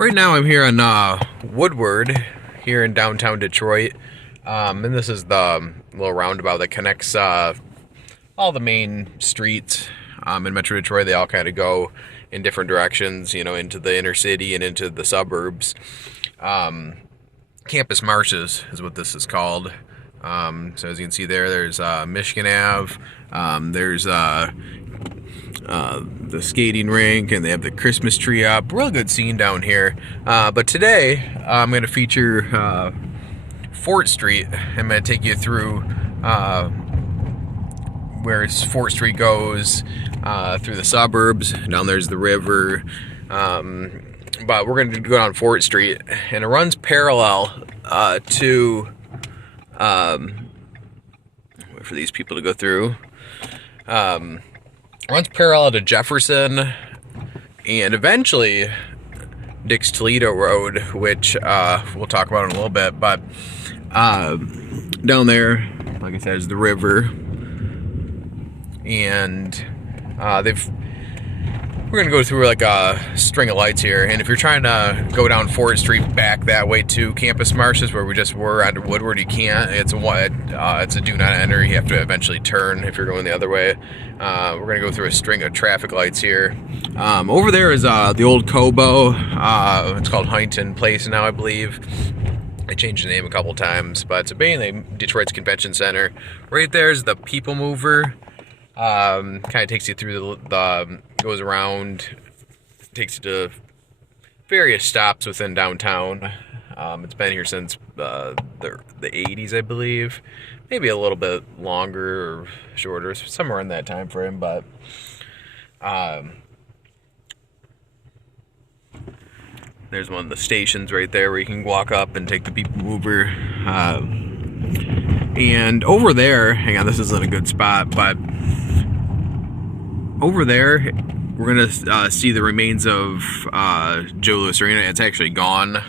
Right now I'm here on Woodward here in downtown Detroit, and this is the little roundabout that connects all the main streets in Metro Detroit. They all kind of go in different directions, you know, into the inner city and into the suburbs. Campus Marshes is what this is called. So as you can see there's Michigan Ave, there's the skating rink, and they have the Christmas tree up. Real good scene down here. But today I'm going to feature Fort Street. I'm going to take you through where Fort Street goes through the suburbs. Down there's the river. But we're going to go down Fort Street, and it runs parallel to wait for these people to go through. Runs parallel to Jefferson and eventually Dix Toledo Road, which we'll talk about in a little bit. But down there, like I said, is the river, and we're gonna go through like a string of lights here. And if you're trying to go down Fort Street back that way to Campus Marshes, where we just were on Woodward, you can't. It's a do not enter. You have to eventually turn if you're going the other way. We're gonna go through a string of traffic lights here. Over there is the old Cobo. It's called Huntington Place now, I believe. I changed the name a couple times, but it's mainly Detroit's Convention Center. Right there is the People Mover. Kind of takes you through the goes around, takes you to various stops within downtown. It's been here since the 80s, I believe. Maybe a little bit longer or shorter, somewhere in that time frame. But there's one of the stations right there where you can walk up and take the People Mover. And over there, hang on, this isn't a good spot, but over there, we're going to see the remains of Joe Louis Arena. It's actually gone.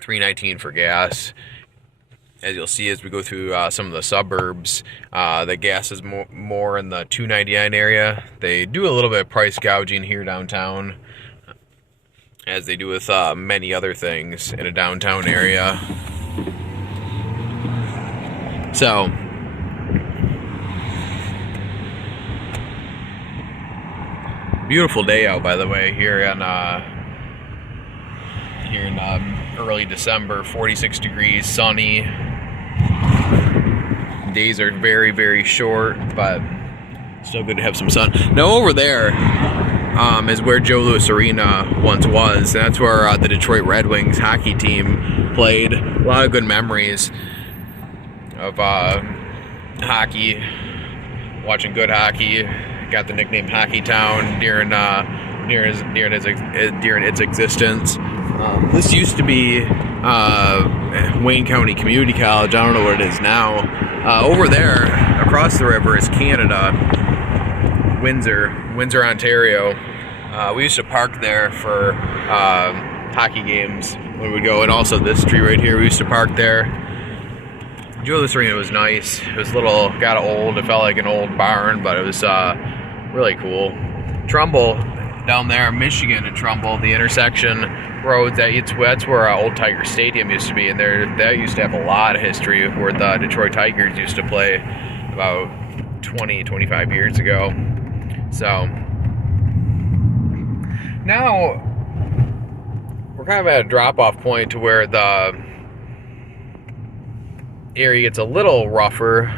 $3.19 for gas. As you'll see as we go through some of the suburbs, the gas is more in the $2.99 area. They do a little bit of price gouging here downtown, as they do with many other things in a downtown area. So, beautiful day out, by the way, here in early December. 46 degrees, sunny. Days are very, very short, but still good to have some sun. Now over there is where Joe Louis Arena once was. That's where the Detroit Red Wings hockey team played. A lot of good memories of hockey, watching good hockey. Got the nickname Hockey Town during its existence. This used to be Wayne County Community College. I don't know what it is now. Over there, across the river, is Canada, Windsor, Ontario. We used to park there for hockey games when we would go, and also this tree right here, we used to park there. Joe Louis Arena was nice. It was got old. It felt like an old barn, but it was really cool. Trumbull, down there, Michigan and Trumbull, the intersection roads, that's where Old Tiger Stadium used to be, and that used to have a lot of history, where the Detroit Tigers used to play about 25 years ago. So now we're kind of at a drop-off point to where the area gets a little rougher.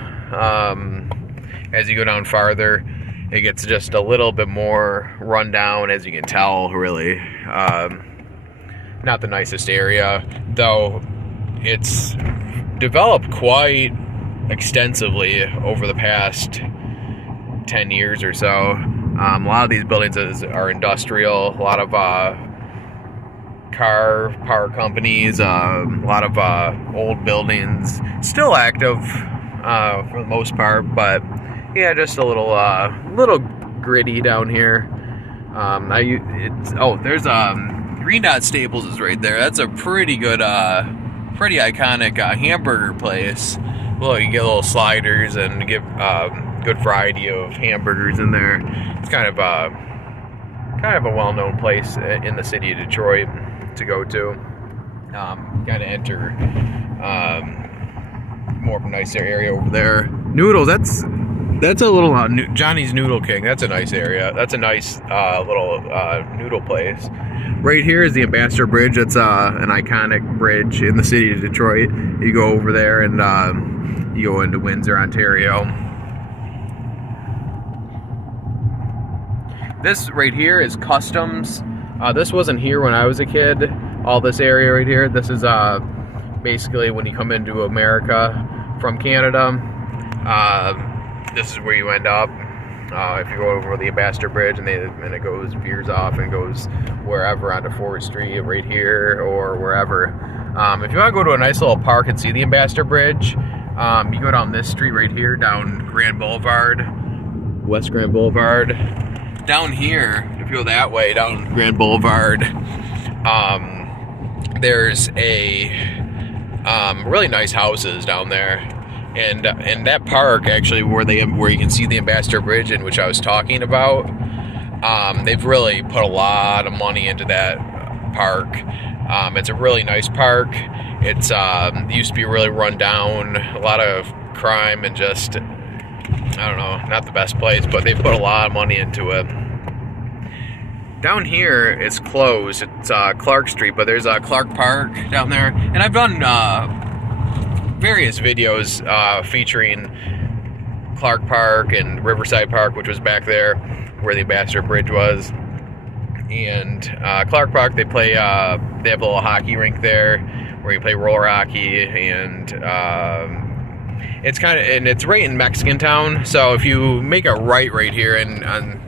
As you go down farther, it gets just a little bit more run down, as you can tell, really. Not the nicest area, though it's developed quite extensively over the past 10 years or so. A lot of these buildings are industrial, a lot of car power companies, a lot of old buildings, still active for the most part, but yeah, just a little gritty down here. There's Green Dot Staples is right there. That's a pretty good, pretty iconic hamburger place. Well, you get little sliders and get good variety of hamburgers in there. It's kind of kind of a well-known place in the city of Detroit to go to. Kind of enter more of a nicer area over there. Noodles, that's a little Johnny's Noodle King. That's a nice area. That's a nice little noodle place. Right here is the Ambassador Bridge. It's an iconic bridge in the city of Detroit. You go over there and you go into Windsor, Ontario. This right here is Customs. This wasn't here when I was a kid. All this area right here. This is basically when you come into America from Canada. This is where you end up. If you go over the Ambassador Bridge and it goes, veers off and goes wherever onto 4th Street, right here or wherever. If you want to go to a nice little park and see the Ambassador Bridge, you go down this street right here, down Grand Boulevard, West Grand Boulevard. Down here, if you go that way, down Grand Boulevard, there's a really nice houses down there. And that park, actually, where you can see the Ambassador Bridge, in which I was talking about, they've really put a lot of money into that park. It's a really nice park. It used to be really run down, a lot of crime, and just, I don't know, not the best place, but they put a lot of money into it. Down here, it's closed. It's Clark Street, but there's a Clark Park down there, and I've done various videos featuring Clark Park and Riverside Park, which was back there where the Ambassador Bridge was. And Clark Park, they have a little hockey rink there where you play roller hockey, and it's right in Mexican Town. So if you make a right here and on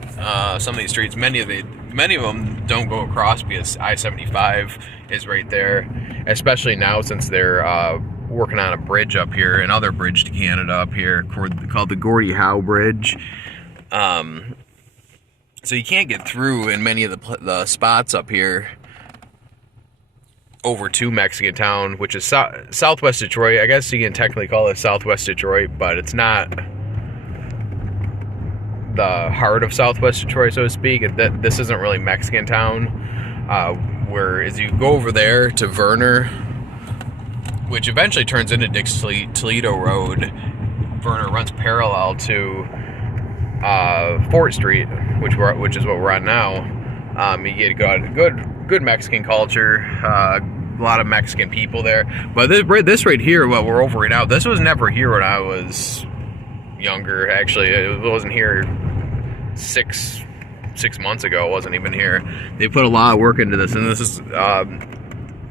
some of these streets, many of them don't go across because I-75 is right there, especially now since they're working on a bridge up here, another bridge to Canada up here called the Gordie Howe Bridge. So you can't get through in many of the spots up here over to Mexican Town, which is southwest Detroit. I guess you can technically call it southwest Detroit, but it's not the heart of southwest Detroit, so to speak. This isn't really Mexican Town. Whereas you go over there to Verner, which eventually turns into Toledo Road. Verner runs parallel to 4th Street, which is what we're on now. You get good Mexican culture, a lot of Mexican people there. But this right here, what we're over right now, this was never here when I was younger. Actually, it wasn't here 6 months ago. It wasn't even here. They put a lot of work into this, and this is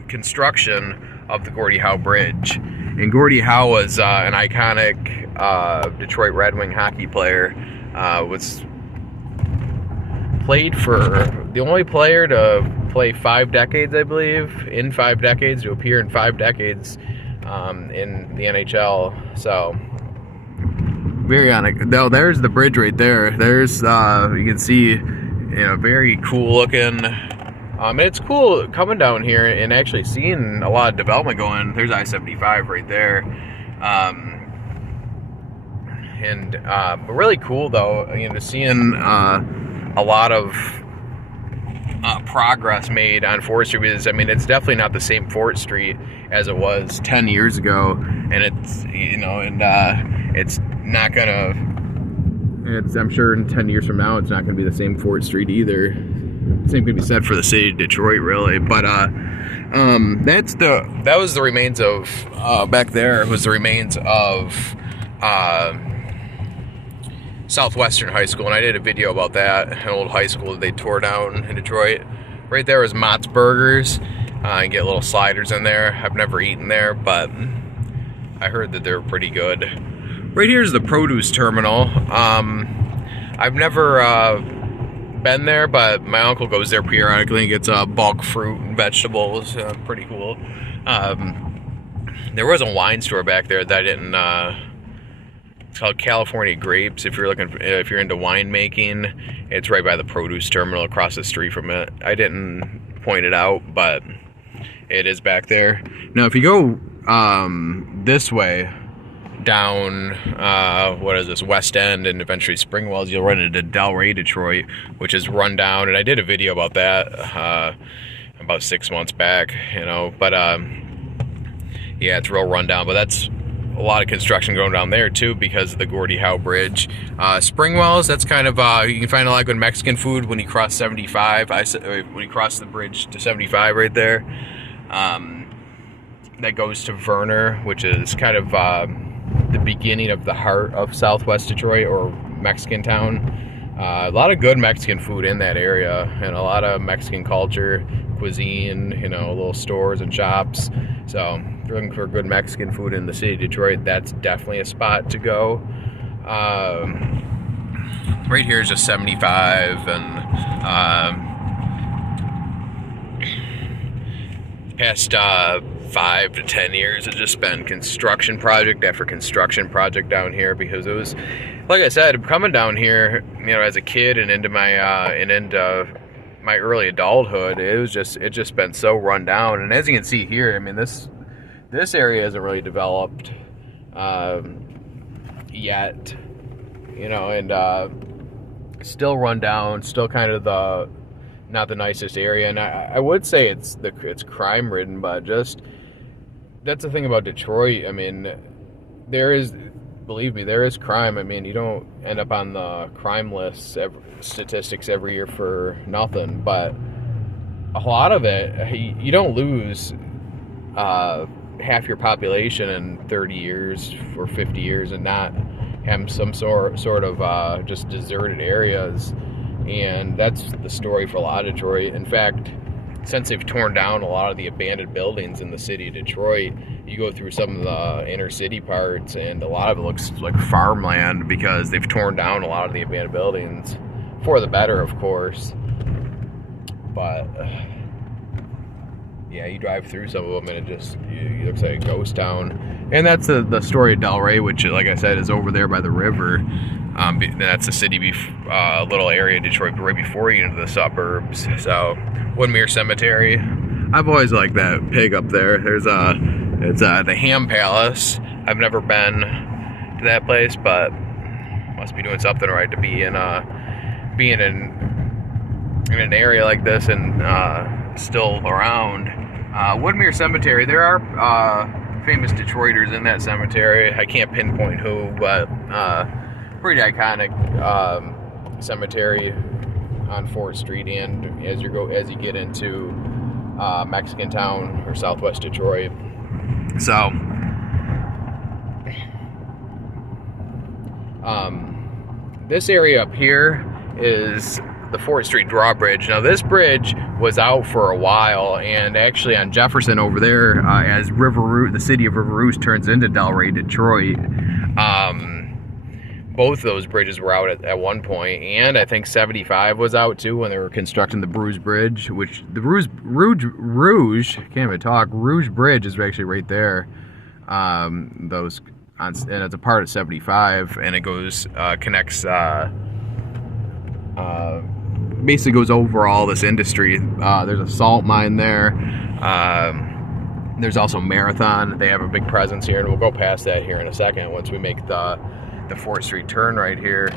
construction of the Gordie Howe Bridge. And Gordie Howe was an iconic Detroit Red Wing hockey player. Was played for the only player to play 5 decades, I believe, in 5 decades, to appear in 5 decades in the NHL. So very iconic. Now there's the bridge right there. There's you can see, very cool looking. It's cool coming down here and actually seeing a lot of development going. There's I-75 right there. Really cool though, seeing a lot of progress made on 4th Street. Because it's definitely not the same 4th Street as it was 10 years ago, and it's it's not gonna. I'm sure in 10 years from now, it's not gonna be the same 4th Street either. Same could be said for the city of Detroit, really. But that was the remains of back there. It was the remains of Southwestern High School, and I did a video about that, an old high school that they tore down in Detroit. Right there was Mott's Burgers. You get little sliders in there. I've never eaten there, but I heard that they're pretty good. Right here is the produce terminal. I've never been there, but my uncle goes there periodically and gets bulk fruit and vegetables. Pretty cool. There was a wine store back there that I didn't. It's called California Grapes. If you're into winemaking, it's right by the produce terminal across the street from it. I didn't point it out, but it is back there. Now, if you go this way, down, what is this, West End and eventually Springwells, you'll run into Delray, Detroit, which is run down. And I did a video about that about 6 months back, you know. But yeah, it's real run down. But that's a lot of construction going down there too because of the Gordie Howe Bridge. Springwells, that's kind of, you can find a lot of good Mexican food when you cross 75. When you cross the bridge to 75 right there. That goes to Verner, which is kind of the beginning of the heart of Southwest Detroit, or Mexican town. A lot of good Mexican food in that area, and a lot of Mexican culture, cuisine, you know, little stores and shops. So if you're looking for good Mexican food in the city of Detroit, that's definitely a spot to go. Right here is just 75, and past 5 to 10 years, it's just been construction project after construction project down here, because it was, like I said, coming down here, you know, as a kid and into my early adulthood, it's just been so run down. And as you can see here, I mean, this area isn't really developed yet, you know, and still run down, still kind of not the nicest area. And I would say it's crime ridden, but just, that's the thing about Detroit. I mean, believe me, there is crime. I mean, you don't end up on the crime lists, statistics every year for nothing, but a lot of it, you don't lose half your population in 30 years or 50 years and not have some sort of just deserted areas. And that's the story for a lot of Detroit. In fact, since they've torn down a lot of the abandoned buildings in the city of Detroit, you go through some of the inner city parts and a lot of it looks like farmland because they've torn down a lot of the abandoned buildings, for the better, of course. But yeah, you drive through some of them and it looks like a ghost town. And that's the story of Delray, which, like I said, is over there by the river. That's a city, a little area of Detroit right before you get into the suburbs. So, Woodmere Cemetery. I've always liked that pig up there. It's the Ham Palace. I've never been to that place, but must be doing something right to be in being in an area like this and still around. Woodmere Cemetery. There are famous Detroiters in that cemetery. I can't pinpoint who, but pretty iconic cemetery on 4th Street, and as you get into Mexican Town or Southwest Detroit. So this area up here is the 4th Street drawbridge. Now this bridge was out for a while, and actually on Jefferson over there, as the city of River Rouge turns into Delray, Detroit, both those bridges were out at one point, and I think 75 was out too when they were constructing the Bruce Bridge, which the Rouge can't even talk. Rouge Bridge is actually right there. And it's a part of 75, and it goes connects. Basically goes over all this industry. There's a salt mine there. There's also Marathon. They have a big presence here, and we'll go past that here in a second once we make the 4th Street turn right here.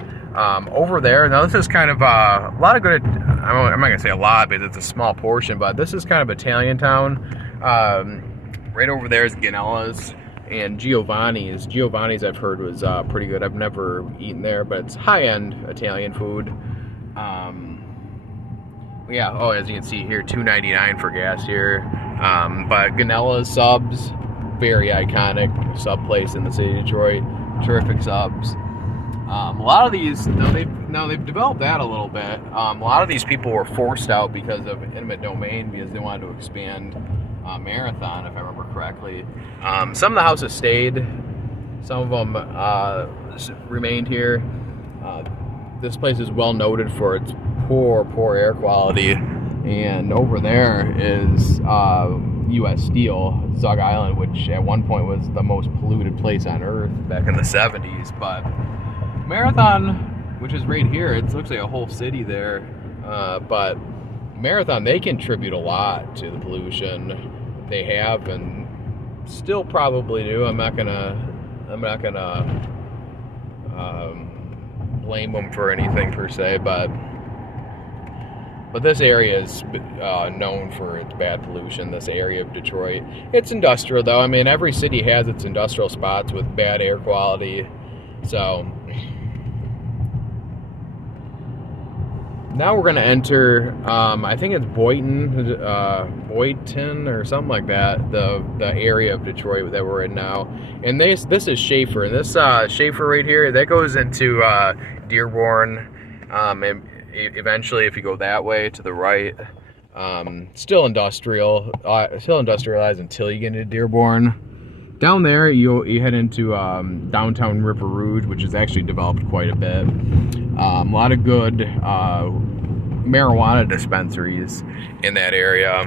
Over there, now this is kind of a lot of good, I'm not gonna say a lot because it's a small portion, but this is kind of Italian town. Right over there is Ganella's and Giovanni's. Giovanni's I've heard was pretty good. I've never eaten there, but it's high-end Italian food. Yeah, oh, as you can see here, $2.99 for gas here. But Ganella's subs, very iconic sub place in the city of Detroit. Terrific subs. A lot of these, they've developed that a little bit. A lot of these people were forced out because of eminent domain, because they wanted to expand Marathon, if I remember correctly. Some of the houses stayed. Some of them remained here. This place is well noted for its poor air quality. And over there is U.S. Steel, Zug Island, which at one point was the most polluted place on Earth back in the 70s. But Marathon, which is right here, it looks like a whole city there. But Marathon, they contribute a lot to the pollution. They have and still probably do. I'm not gonna I'm not gonna blame them for anything per se, but this area is known for its bad pollution. This area of Detroit, it's industrial though. I mean, every city has its industrial spots with bad air quality. So now we're going to enter, I think it's Boynton or something like that, the area of Detroit that we're in now. And this is Schaefer. And this Schaefer right here, that goes into Dearborn. And eventually, if you go that way to the right, still industrialized until you get into Dearborn. Down there, you head into downtown River Rouge, which is actually developed quite a bit. A lot of good marijuana dispensaries in that area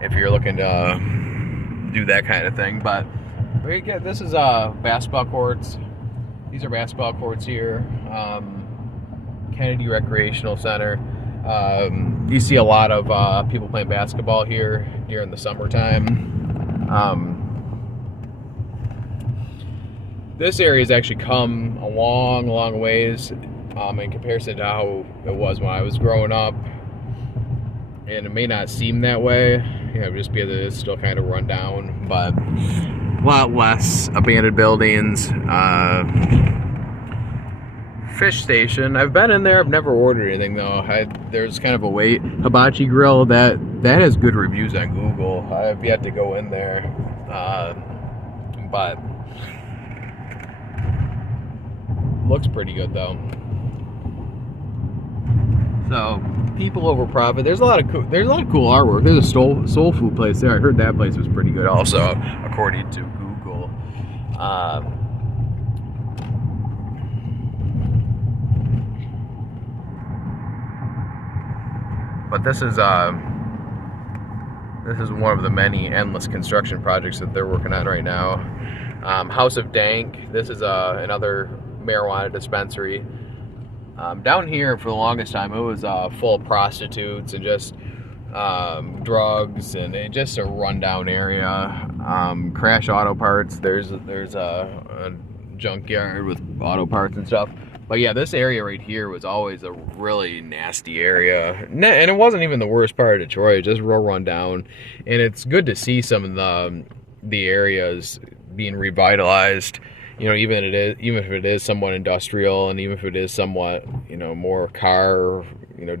if you're looking to do that kind of thing. But this is basketball courts. These are basketball courts here. Kennedy Recreational Center. You see a lot of people playing basketball here during the summertime. This area has actually come a long ways in comparison to how it was when I was growing up. And it may not seem that way, just because it is still kind of run down, but a lot less abandoned buildings. Fish station. I've been in there. I've never ordered anything though. There's kind of a wait. Hibachi Grill, that has good reviews on Google. I've yet to go in there, but looks pretty good though. So people over profit. There's a lot of cool artwork. There's a soul food place there. I heard that place was pretty good also, according to Google. But this is one of the many endless construction projects that they're working on right now. House of Dank. This is another marijuana dispensary. Down here for the longest time it was full of prostitutes and just drugs, and just a rundown area. Crash Auto Parts. There's a junkyard with auto parts and stuff. But yeah, this area right here was always a really nasty area. And it wasn't even the worst part of Detroit, just real rundown. And it's good to see some of the areas being revitalized. Even if it is somewhat industrial, and even if it is somewhat, more car,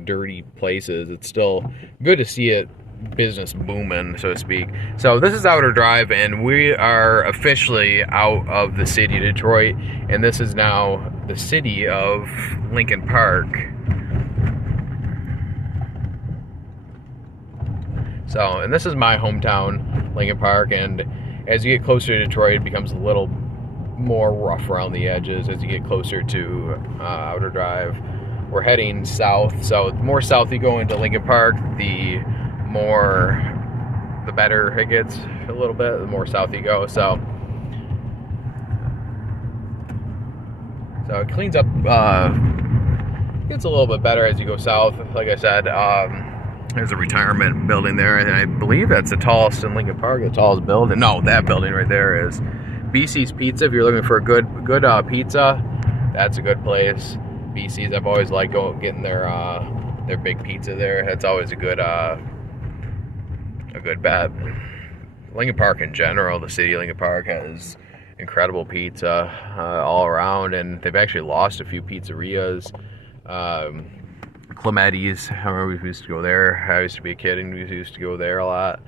dirty places, it's still good to see it business booming, so to speak. So this is Outer Drive, and we are officially out of the city of Detroit, and this is now the city of Lincoln Park. So, and this is my hometown, Lincoln Park, and as you get closer to Detroit, it becomes a little more rough around the edges as you get closer to Outer Drive. We're heading south, so the more south you go into Lincoln Park, the better it gets a little bit, the more south you go. So it cleans up, gets a little bit better as you go south. Like I said, there's a retirement building there, and I believe that's the tallest in Lincoln Park, the tallest building. No, that building right there is BC's Pizza. If you're looking for a good pizza, that's a good place. BC's, I've always liked getting their big pizza there. That's always a good bet. Lincoln Park in general, the city of Lincoln Park has incredible pizza all around, and they've actually lost a few pizzerias. Clemetti's, I remember we used to go there. I used to be a kid and we used to go there a lot.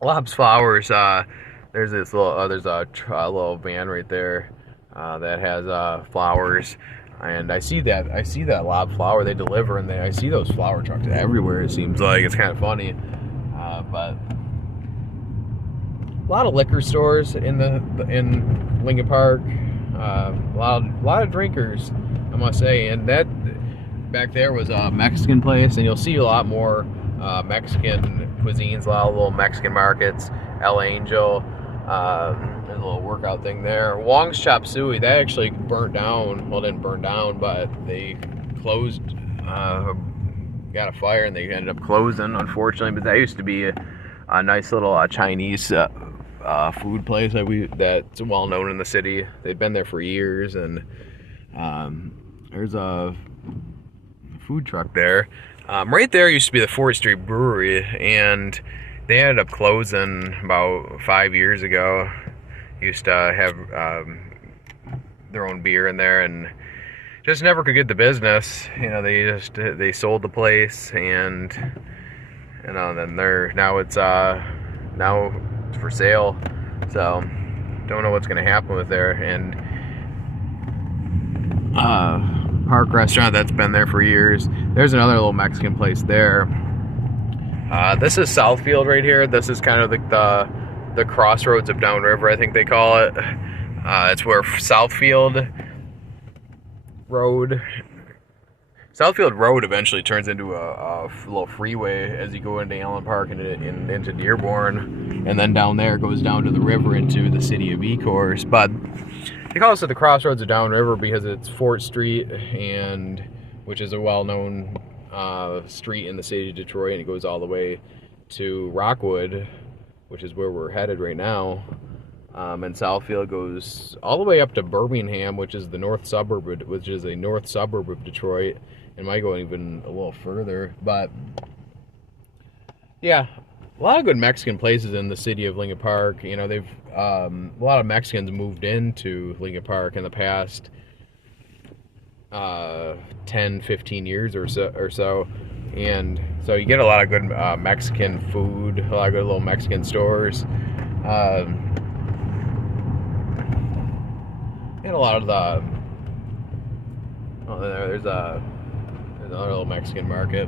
Lob's Flowers, there's this little, there's a little van right there that has flowers, and I see that Lob Flower they deliver, and I see those flower trucks everywhere. It seems like it's kind of funny, but a lot of liquor stores in Lincoln Park, a lot of drinkers, I must say, and that back there was a Mexican place, and you'll see a lot more Mexican cuisines, a lot of little Mexican markets. El Angel, there's a little workout thing there. Wong's Chop Suey, that actually burnt down. Well, didn't burn down, but they closed, got a fire and they ended up closing, unfortunately. But that used to be a nice little Chinese food place that's well known in the city. They've been there for years, and there's a food truck there. Right there used to be the 4th Street Brewery, and they ended up closing about 5 years ago. Used to have their own beer in there, and just never could get the business. You know, they sold the place, and you know, then now it's for sale. So don't know what's gonna happen with there. And Park Restaurant, that's been there for years. There's another little Mexican place there. This is Southfield right here. This is kind of the crossroads of downriver, I think they call it. It's where Southfield Road eventually turns into a little freeway as you go into Allen Park and into Dearborn, and then down there it goes down to the river into the city of Ecorse. But they call it the crossroads of downriver because it's 4th Street, which is a well-known street in the city of Detroit, and it goes all the way to Rockwood, which is where we're headed right now. And Southfield goes all the way up to Birmingham, which is a north suburb of Detroit. It might go even a little further, but yeah, a lot of good Mexican places in the city of Lincoln Park. You know, a lot of Mexicans moved into Lincoln Park in the past 10, 15 years or so. And so you get a lot of good Mexican food, a lot of good little Mexican stores. And a lot of there's another little Mexican market.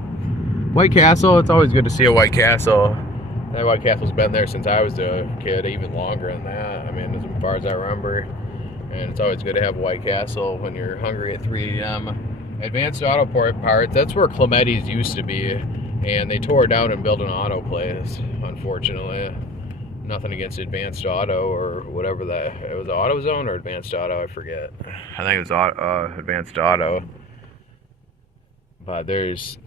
White Castle, it's always good to see a White Castle. That White Castle's been there since I was a kid, even longer than that. I mean, as far as I remember. And it's always good to have a White Castle when you're hungry at 3 a.m. Advanced Auto Parts, that's where Clemente's used to be. And they tore it down and built an auto place, unfortunately. Nothing against Advanced Auto or whatever that. It was AutoZone or Advanced Auto, I forget. I think it was Advanced Auto. But there's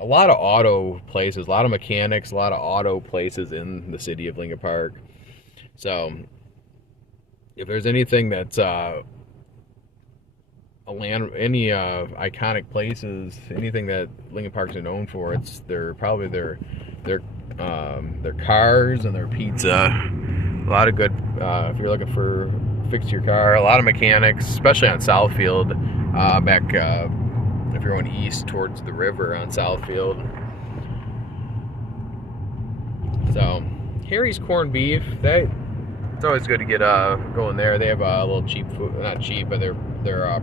a lot of auto places, a lot of mechanics, a lot of auto places in the city of Lincoln Park. So if there's anything that's any iconic places, anything that Lincoln Parks are known for, it's probably their cars and their pizza. A lot of good, if you're looking for fix your car, a lot of mechanics, especially on Southfield, if you're going east towards the river on Southfield. So Harry's Corned Beef, it's always good to get going there. They have a little cheap food, not cheap, but their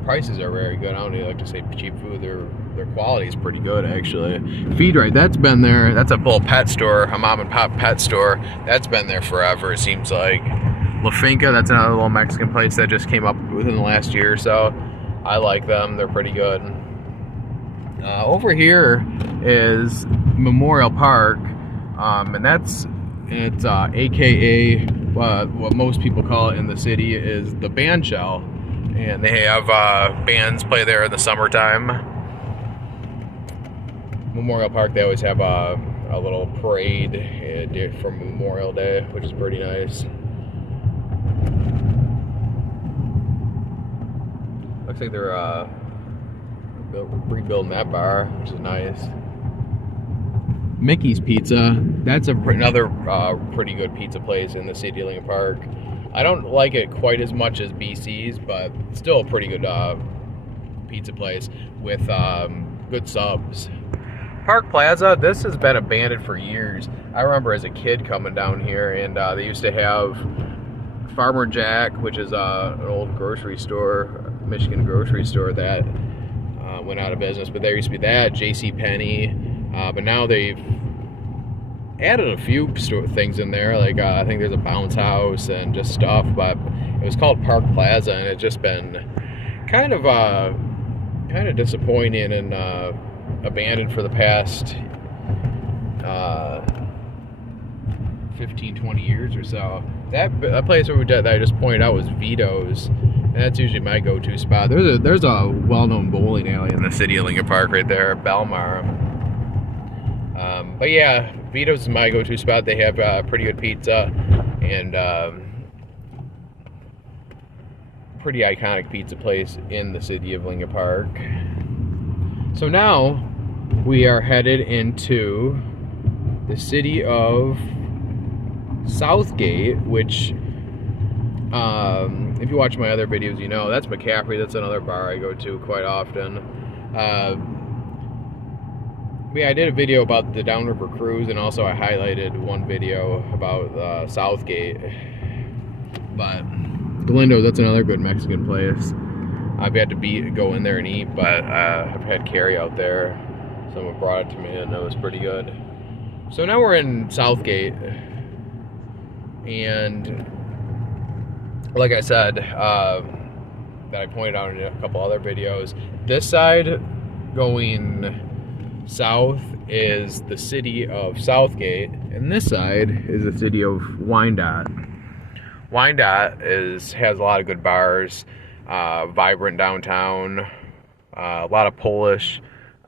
prices are very good. I don't even like to say cheap food. Their quality is pretty good, actually. Feed Right, that's been there. That's a little pet store, a mom and pop pet store. That's been there forever, it seems like. La Finca, that's another little Mexican place that just came up within the last year or so. I like them. They're pretty good. Over here is Memorial Park, and it's AKA what most people call it in the city is the band shell, and they have bands play there in the summertime. Memorial Park, they always have a little parade for Memorial Day, which is pretty nice. Looks like they're rebuilding that bar, which is nice. Mickey's Pizza, that's another pretty good pizza place in the city of Lincoln Park. I don't like it quite as much as BC's, but still a pretty good pizza place with good subs. Park Plaza, this has been abandoned for years. I remember as a kid coming down here, and they used to have Farmer Jack, which is an old grocery store, Michigan grocery store that went out of business. But there used to be that, JCPenney, but now they've added a few things in there. Like I think there's a bounce house and just stuff. But it was called Park Plaza, and it's just been kind of disappointing and abandoned for the past 15, 20 years or so. That place that I just pointed out was Vito's. And that's usually my go-to spot. There's a well-known bowling alley in the city of Lincoln Park right there, Belmar. But yeah, Vito's is my go-to spot. They have pretty good pizza and pretty iconic pizza place in the city of Lincoln Park. So now we are headed into the city of Southgate, which if you watch my other videos, you know that's McCaffrey. That's another bar I go to quite often. Yeah, I did a video about the Downriver Cruise, and also I highlighted one video about Southgate. But Galindo, that's another good Mexican place. I've had to go in there and eat, but I've had carry out there. Someone brought it to me, and it was pretty good. So now we're in Southgate, and like I said, that I pointed out in a couple other videos, this side going south is the city of Southgate, and this side is the city of Wyandotte. Wyandotte has a lot of good bars, vibrant downtown, a lot of Polish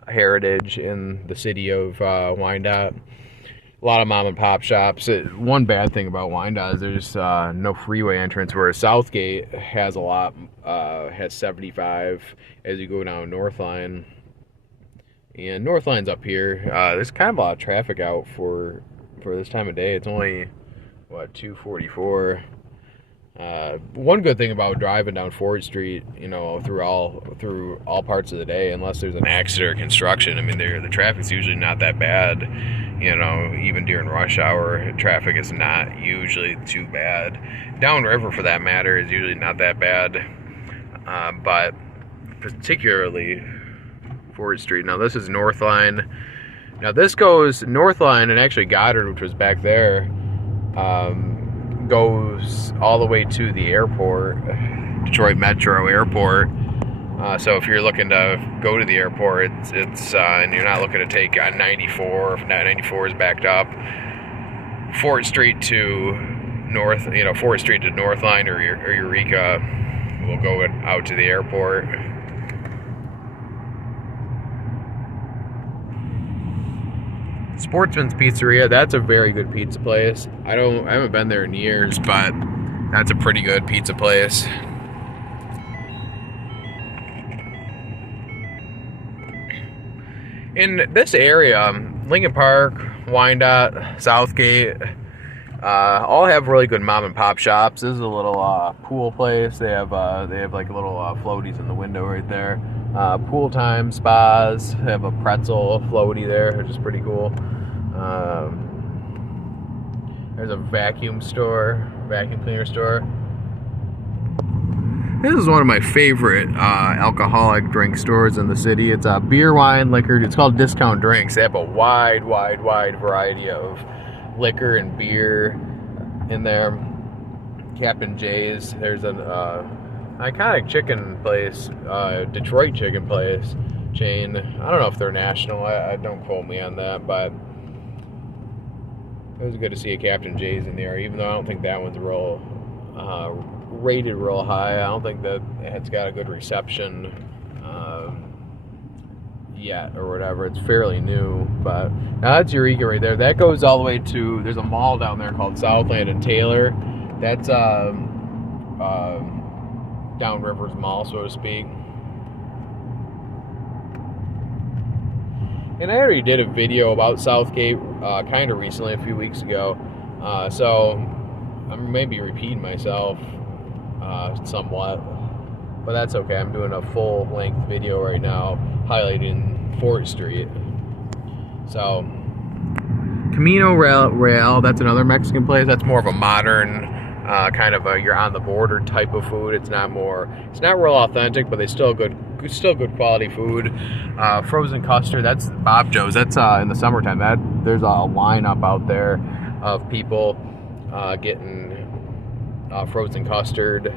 heritage in the city of Wyandotte. A lot of mom and pop shops. One bad thing about Wyandotte is there's no freeway entrance, whereas Southgate has a lot, has 75 as you go down North Line. And North Line's up here. There's kind of a lot of traffic out for this time of day. It's only, what, 2:44. One good thing about driving down Ford Street, you know, through all parts of the day, unless there's an accident or construction, I mean, the traffic's usually not that bad. You know, even during rush hour, traffic is not usually too bad. Downriver, for that matter, is usually not that bad. But particularly Ford Street. Now, this is North Line. Now, this goes North Line, and actually Goddard, which was back there, goes all the way to the airport, Detroit Metro Airport. So if you're looking to go to the airport, it's and you're not looking to take 94, if 94 is backed up, Fort Street to North, you know, Fort Street to North Line or Eureka will go out to the airport. Sportsman's Pizzeria, that's a very good pizza place. I haven't been there in years, but that's a pretty good pizza place. In this area, Lincoln Park, Wyandotte, Southgate, all have really good mom and pop shops. This is a little pool place. They have like little floaties in the window right there. Pool time, spas. They have a pretzel floaty there, which is pretty cool. There's a vacuum cleaner store. This is one of my favorite alcoholic drink stores in the city. It's beer, wine, liquor. It's called Discount Drinks. They have a wide variety of liquor and beer in there. Captain J's. There's an iconic chicken place, Detroit chicken place chain. I don't know if they're national. I don't quote me on that, but it was good to see a Captain J's in there, even though I don't think that one's rated real high. I don't think that it's got a good reception yet or whatever. It's fairly new, but now that's Eureka right there. That goes all the way to, there's a mall down there called Southland and Taylor. That's Downriver's mall, so to speak. And I already did a video about Southgate kind of recently, a few weeks ago, so I'm maybe repeating myself somewhat, but that's okay. I'm doing a full-length video right now highlighting Fort Street. So Camino Real, that's another Mexican place. That's more of a modern kind of a you're on the border type of food. It's not real authentic, but they still good quality food. Frozen custard, that's Bob Joe's. That's in the summertime. There's a lineup out there of people getting frozen custard.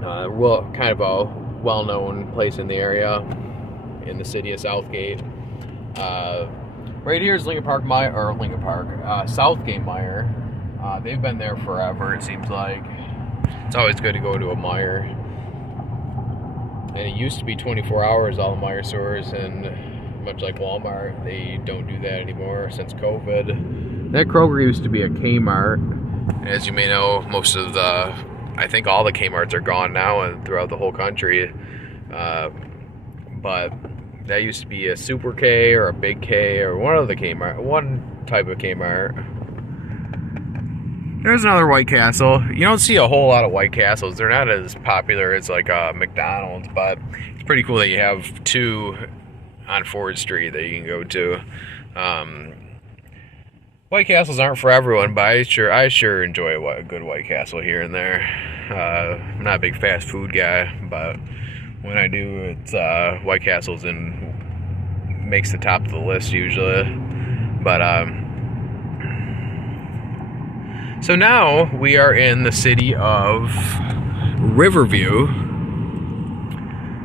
Kind of a well-known place in the area, in the city of Southgate. Right here is Southgate Meyer. They've been there forever, it seems like. It's always good to go to a Meyer. And it used to be 24 hours, all the Meyer stores, and much like Walmart. They don't do that anymore since COVID. That Kroger used to be a Kmart. As you may know, most of the, I think all the Kmarts are gone now and throughout the whole country. But that used to be a Super K or a Big K or one of the Kmart, one type of Kmart. There's another White Castle. You don't see a whole lot of White Castles. They're not as popular as like McDonald's, but it's pretty cool that you have two on Ford Street that you can go to. White Castles aren't for everyone, but I sure enjoy a good White Castle here and there. I'm not a big fast food guy, but when I do, it's White Castle's makes the top of the list usually. But so now we are in the city of Riverview.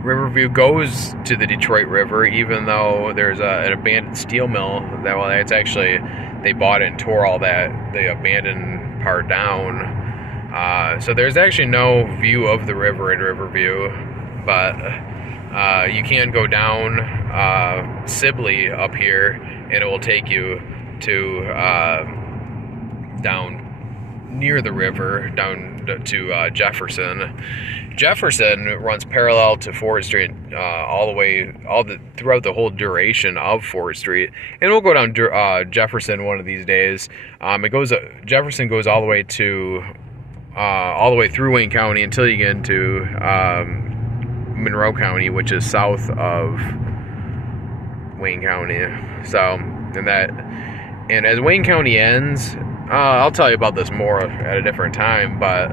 Riverview goes to the Detroit River, even though there's an abandoned steel mill. It's actually, they bought it and tore all the abandoned part down. So there's actually no view of the river in Riverview, but you can go down Sibley up here, and it will take you to down near the river, down to Jefferson. Jefferson runs parallel to Ford Street throughout the whole duration of Ford Street, and we'll go down Jefferson one of these days. Jefferson goes all the way through Wayne County until you get into Monroe County, which is south of Wayne County. So, and as Wayne County ends, I'll tell you about this more at a different time, but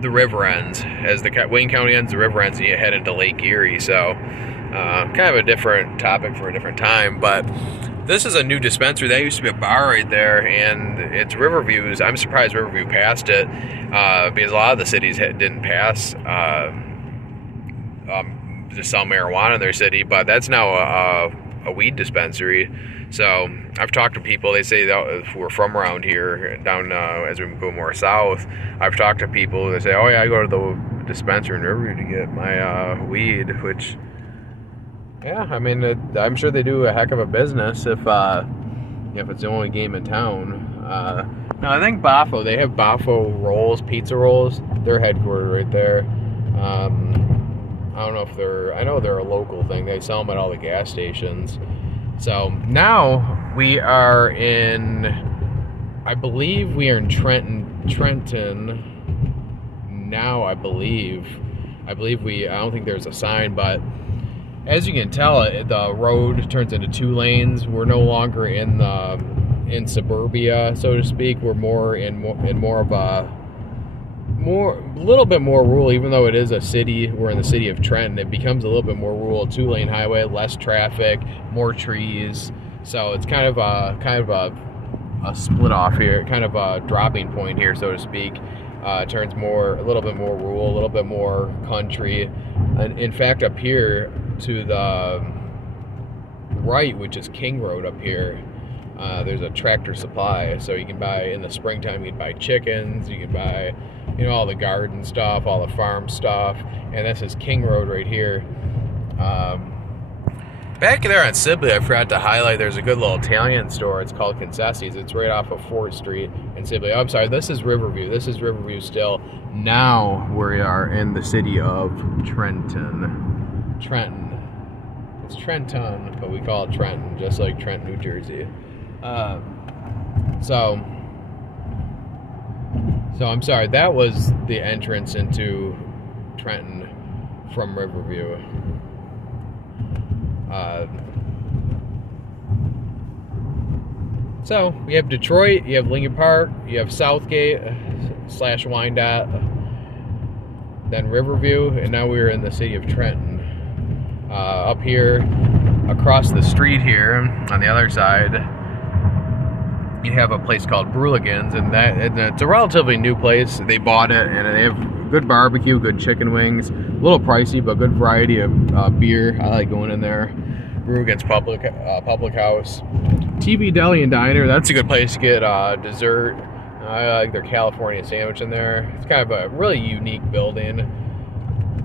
the river ends. As Wayne County ends, the river ends, and you head into Lake Erie. So, kind of a different topic for a different time, but this is a new dispensary. That used to be a bar right there, and it's Riverview's. I'm surprised Riverview passed it, because a lot of the cities didn't pass to sell marijuana in their city, but that's now a weed dispensary. So I've talked to people. They say that if we're from around here, down as we go more south, I've talked to people that say, "Oh yeah, I go to the dispensary in Riverview to get my weed," which, yeah, I mean, I'm sure they do a heck of a business if it's the only game in town. Now I think Bafo, they have Bafo rolls, pizza rolls. They're headquartered right there. I don't know if I know they're a local thing. They sell them at all the gas stations. So now we are I believe we are in Trenton now, I believe. I don't think there's a sign, but as you can tell, the road turns into two lanes. We're no longer in suburbia, so to speak. We're more in more of a little bit more rural, even though it is a city. We're in the city of Trenton. It becomes a little bit more rural, 2-lane highway, less traffic, more trees. So it's kind of a split off here, kind of a dropping point here, so to speak. It turns a little bit more rural, a little bit more country. And in fact, up here to the right, which is King Road up here, there's a Tractor Supply. So you can buy, in the springtime, you can buy chickens, you can buy, all the garden stuff, all the farm stuff. And this is King Road right here. Back there on Sibley, I forgot to highlight, there's a good little Italian store. It's called Concessi's. It's right off of 4th Street in Sibley. Oh, I'm sorry, this is Riverview. This is Riverview still. Now we are in the city of Trenton. It's Trenton, but we call it Trenton, just like Trenton, New Jersey. So I'm sorry, that was the entrance into Trenton from Riverview. So we have Detroit, you have Lincoln Park, you have Southgate / Wyandotte, then Riverview, and now we're in the city of Trenton. Up here, across the street here, on the other side, you have a place called Bruligan's, and it's a relatively new place. They bought it, and they have good barbecue, good chicken wings, a little pricey, but good variety of beer. I like going in there. Bruligan's Public House. TV Deli and Diner, that's a good place to get dessert. I like their California sandwich in there. It's kind of a really unique building.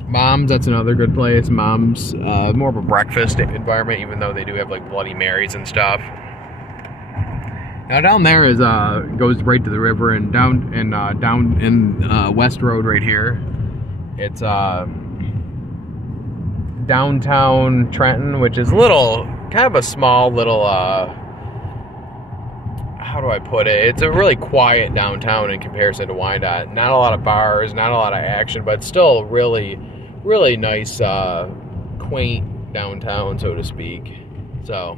Mom's, that's another good place. Mom's more of a breakfast environment, even though they do have like Bloody Marys and stuff. Now down there is goes right to the river, and down in West Road right here, it's downtown Trenton, which is kind of a small little how do I put it? It's a really quiet downtown in comparison to Wyandotte. Not a lot of bars, not a lot of action, but still really, really nice, quaint downtown, so to speak. So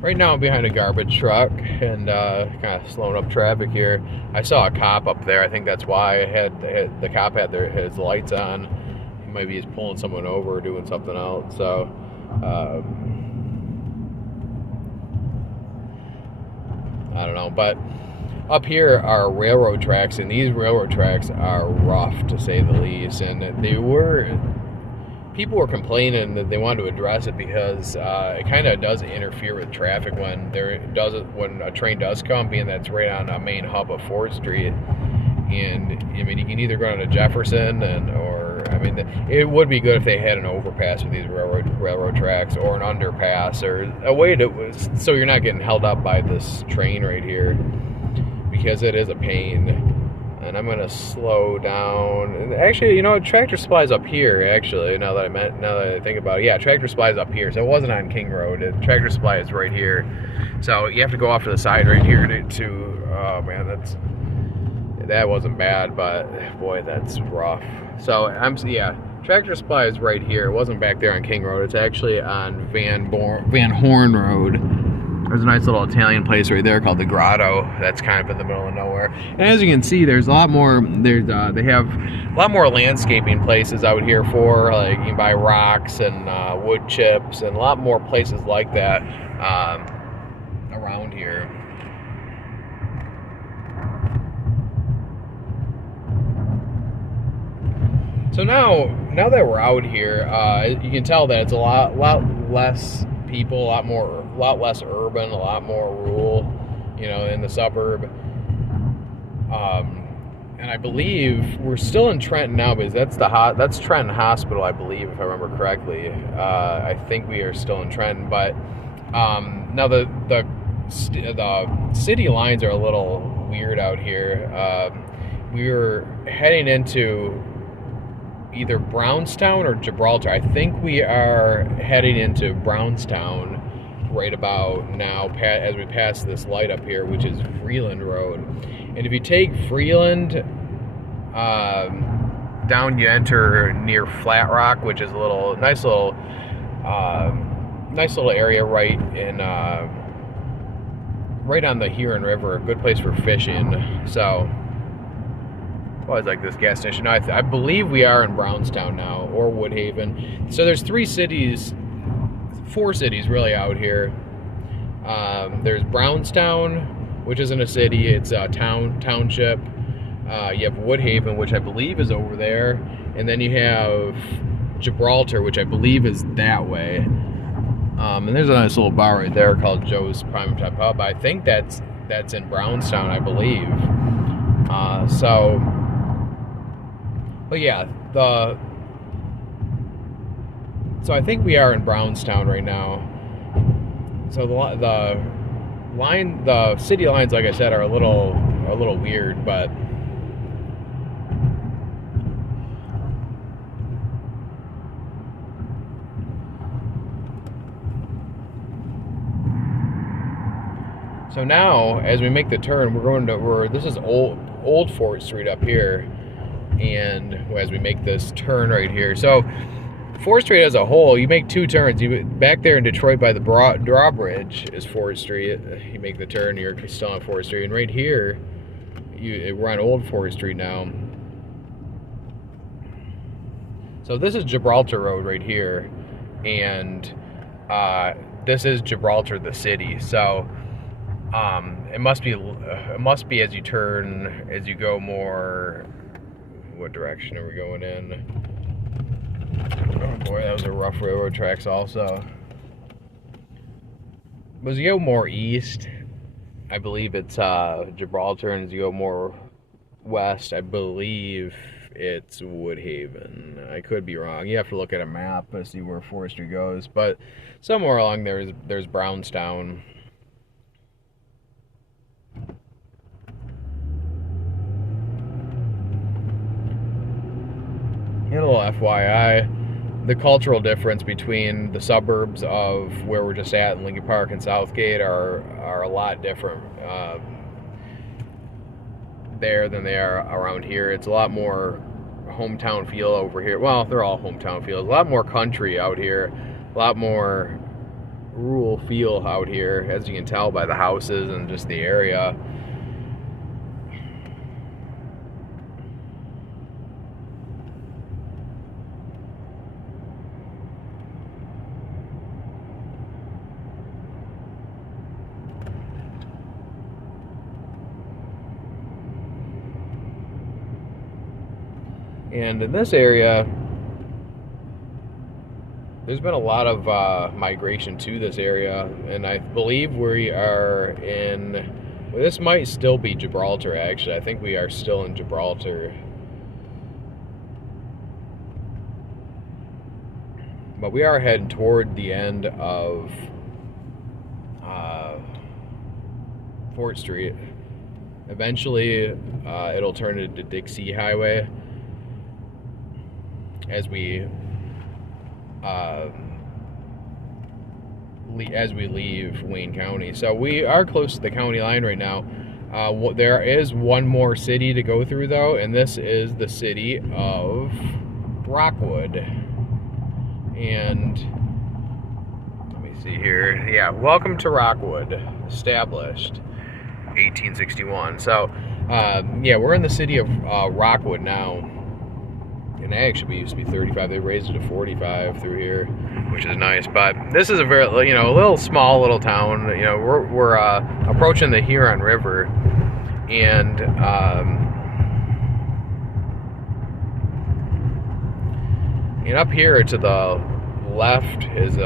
right now I'm behind a garbage truck and kind of slowing up traffic here. I saw a cop up there. I think that's why the cop had his lights on. Maybe he's pulling someone over or doing something else. So I don't know, but up here are railroad tracks, and these railroad tracks are rough to say the least. And people were complaining that they wanted to address it because it kind of does interfere with traffic when a train does come, being that's right on a main hub of 4th Street. And I mean, you can either go down to Jefferson it would be good if they had an overpass with these railroad tracks, or an underpass, or a way so you're not getting held up by this train right here, because it is a pain. And I'm gonna slow down. Actually, you know, Tractor Supply's up here. Actually, now that I think about it, yeah, Tractor Supply's up here. So it wasn't on King Road. Tractor Supply is right here. So you have to go off to the side right here to oh man, that wasn't bad, but boy, that's rough. So Tractor Supply is right here. It wasn't back there on King Road. It's actually on Van Horn Road. There's a nice little Italian place right there called the Grotto. That's kind of in the middle of nowhere. And as you can see, there's a lot more. They have a lot more landscaping places out here for, like, you can buy rocks and wood chips, and a lot more places like that around here. So now that we're out here, you can tell that it's a lot less people, a lot less urban, a lot more rural, you know, in the suburb. And I believe we're still in Trenton now, because that's Trenton Hospital, I believe, if I remember correctly. I think we are still in Trenton, but now the city lines are a little weird out here. We were heading into either Brownstown or Gibraltar. I think we are heading into Brownstown right about now, as we pass this light up here, which is Freeland Road. And if you take Freeland down, you enter near Flat Rock, which is a nice little area right on the Huron River. A good place for fishing. So I always like this gas station. I believe we are in Brownstown now, or Woodhaven. So there's 4 cities really out here. There's Brownstown, which isn't a city, it's a township. You have Woodhaven, which I believe is over there, and then you have Gibraltar, which I believe is that way. And there's a nice little bar right there called Joe's Primetime Pub. I think that's in Brownstown, I believe. But yeah, so I think we are in Brownstown right now. So the city lines, like I said, are a little weird, but so now as we make the turn, this is old 4th Street up here. And as we make this turn right here, so 4th Street as a whole, you make 2 turns. Back there in Detroit by the drawbridge is 4th Street. You make the turn, you're still on 4th Street, and right here, we're on Old 4th Street now. So this is Gibraltar Road right here, and this is Gibraltar, the city. So it must be as you go more. What direction are we going in? Oh boy, that was a rough railroad tracks also. But as you go more east, I believe it's Gibraltar, and as you go more west, I believe it's Woodhaven. I could be wrong. You have to look at a map to see where Forestry goes, but somewhere along there's Brownstown. And a little FYI, the cultural difference between the suburbs of where we're just at in Lincoln Park and Southgate are a lot different there than they are around here. It's a lot more hometown feel over here. Well, they're all hometown feels. A lot more country out here, a lot more rural feel out here, as you can tell by the houses and just the area. And in this area, there's been a lot of migration to this area, and I believe we are in, well, this might still be Gibraltar actually. I think we are still in Gibraltar. But we are heading toward the end of Fort Street. Eventually, it'll turn into Dixie Highway as we leave Wayne County. So we are close to the county line right now. There is one more city to go through though, and this is the city of Rockwood. And let me see here. Yeah, welcome to Rockwood, established 1861. So yeah, we're in the city of Rockwood now. And actually, we used to be 35. They raised it to 45 through here, which is nice. But this is a very, a little small little town. We're approaching the Huron River, and up here to the left is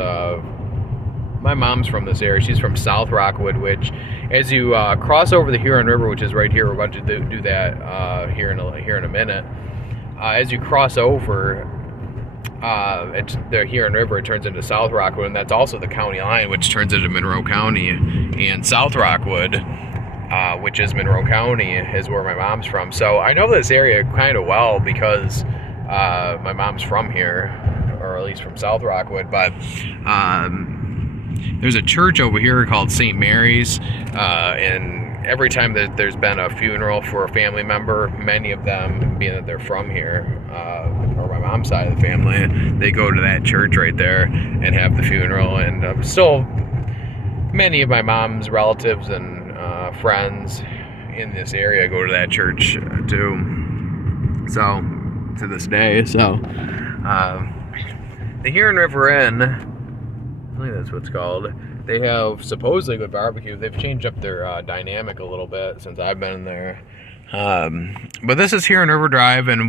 my mom's from this area. She's from South Rockwood, which, as you cross over the Huron River, which is right here, we're about to do that here in a minute. As you cross over the Huron River, it turns into South Rockwood, and that's also the county line, which turns into Monroe County. And South Rockwood, which is Monroe County, is where my mom's from. So I know this area kind of well because my mom's from here, or at least from South Rockwood. But there's a church over here called St. Mary's, and every time that there's been a funeral for a family member, many of them, being that they're from here, or my mom's side of the family, they go to that church right there and have the funeral. And still, many of my mom's relatives and friends in this area go to that church too. So, to this day. So, the Huron River Inn, I think that's what it's called. They have supposedly good barbecue. They've changed up their dynamic a little bit since I've been there. But this is Huron River Drive, and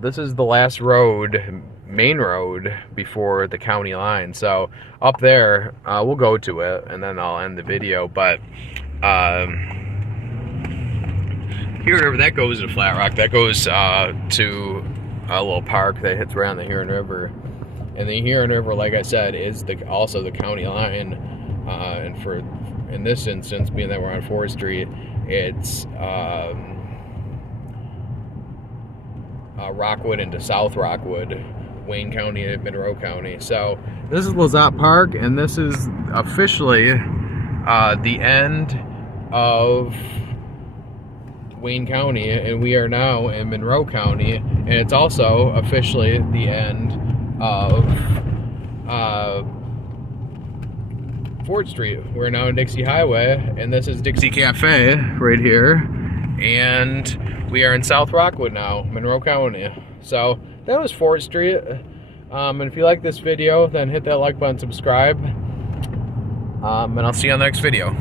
this is the last road, main road, before the county line. So up there, we'll go to it, and then I'll end the video. But Huron River, that goes to Flat Rock. That goes to a little park that hits right on the Huron River. And the Huron River, like I said, is also the county line. And for, in this instance, being that we're on 4th Street, it's Rockwood into South Rockwood, Wayne County and Monroe County. So this is Lazat Park, and this is officially the end of Wayne County, and we are now in Monroe County, and it's also officially the end of 4th Street. We're now in Dixie Highway, and this is Dixie Cafe right here, and we are in South Rockwood now, Monroe County. So that was 4th Street. And if you like this video, then hit that like button, subscribe, and I'll see you on the next video.